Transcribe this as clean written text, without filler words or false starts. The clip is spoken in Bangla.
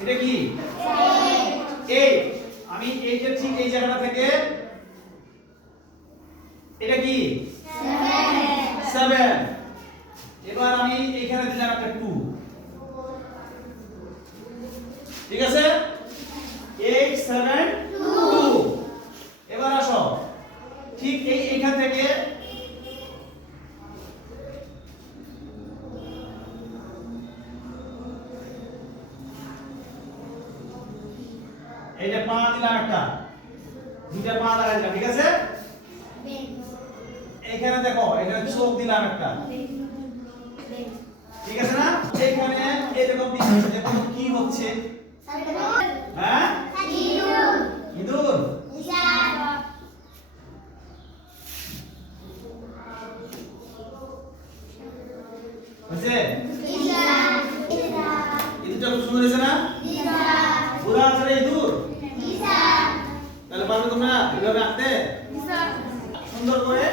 এটা কি 8 আমি এইটা ঠিক এই জায়গাটা থেকে এটা কি 7 এবার আমি এখানে দিলাম একটা 2 ঠিক আছে 8 7 2 এবার আসো ঠিক এইখান থেকে এইটা পা দিলাম একটা দুইটা পা লাগাই দিলাম ঠিক আছে এখানে দেখো এখানে চোখ দিলাম একটা ঠিক আছে না এখানে এরকম দিচ্ছি দেখো কি হচ্ছে হ্যাঁ ইঁদুর হচ্ছে ইঁদুরটা খুব সুন্দর হয়েছে না পুরা আছে রে ইঁদুর তাহলে পারবে তোমরা এভাবে আঁকতে সুন্দর করে